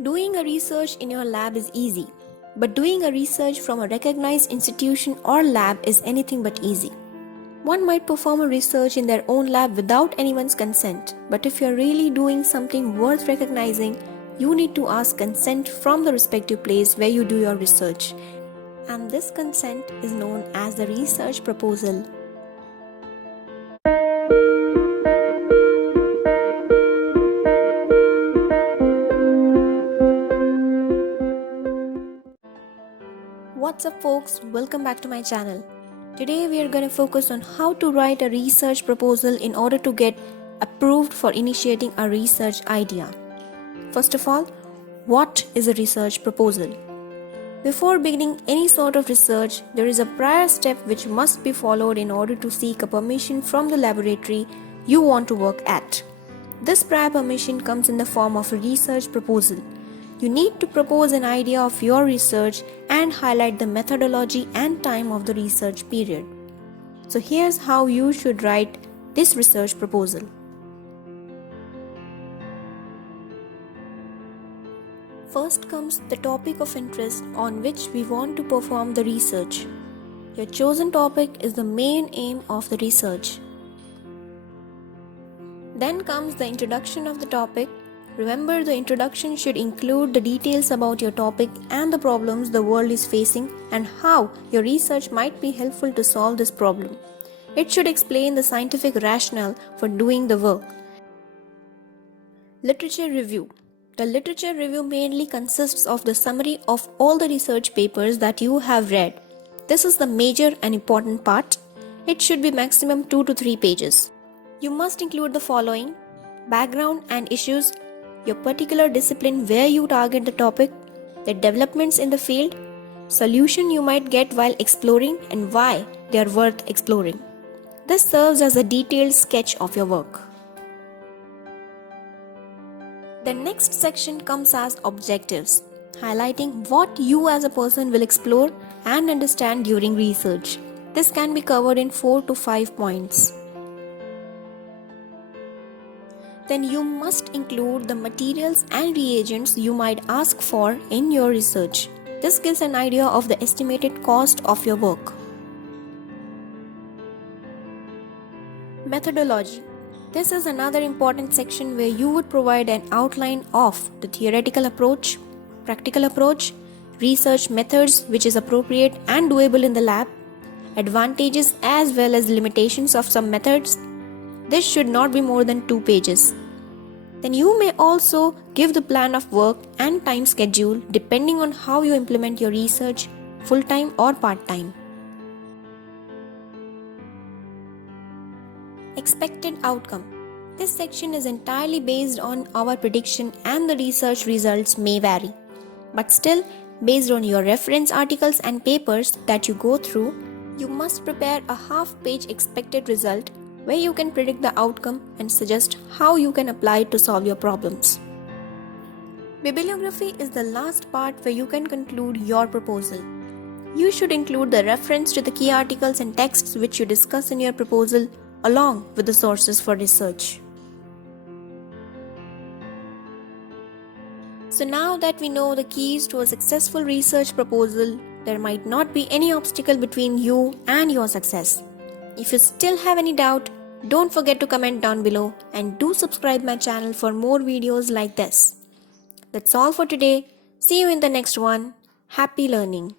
Doing a research in your lab is easy, but doing a research from a recognized institution or lab is anything but easy. One might perform a research in their own lab without anyone's consent, but if you're really doing something worth recognizing, you need to ask consent from the respective place where you do your research. And this consent is known as the research proposal. What's up folks, welcome back to my channel. Today we are going to focus on how to write a research proposal in order to get approved for initiating a research idea. First of all, what is a research proposal? Before beginning any sort of research, there is a prior step which must be followed in order to seek a permission from the laboratory you want to work at. This prior permission comes in the form of a research proposal. You need to propose an idea of your research and highlight the methodology and time of the research period. So here's how you should write this research proposal. First comes the topic of interest on which we want to perform the research. Your chosen topic is the main aim of the research. Then comes the introduction of the topic. Remember, the introduction should include the details about your topic and the problems the world is facing and how your research might be helpful to solve this problem. It should explain the scientific rationale for doing the work. Literature review. The literature review mainly consists of the summary of all the research papers that you have read. This is the major and important part. It should be maximum 2 to 3 pages. You must include the following: background and issues, your particular discipline where you target the topic, the developments in the field, solution you might get while exploring, and why they are worth exploring. This serves as a detailed sketch of your work. The next section comes as objectives, highlighting what you as a person will explore and understand during research. This can be covered in 4 to 5 points. Then you must include the materials and reagents you might ask for in your research. This gives an idea of the estimated cost of your work. Methodology. This is another important section where you would provide an outline of the theoretical approach, practical approach, research methods which is appropriate and doable in the lab, advantages as well as limitations of some methods. This should not be more than 2 pages. Then you may also give the plan of work and time schedule depending on how you implement your research, full-time or part-time. Expected outcome. This section is entirely based on our prediction and the research results may vary. But still, based on your reference articles and papers that you go through, you must prepare a half-page expected result where you can predict the outcome and suggest how you can apply it to solve your problems. Bibliography is the last part where you can conclude your proposal. You should include the reference to the key articles and texts which you discuss in your proposal along with the sources for research. So now that we know the keys to a successful research proposal, there might not be any obstacle between you and your success. If you still have any doubt, don't forget to comment down below and do subscribe my channel for more videos like this. That's all for today. See you in the next one. Happy learning.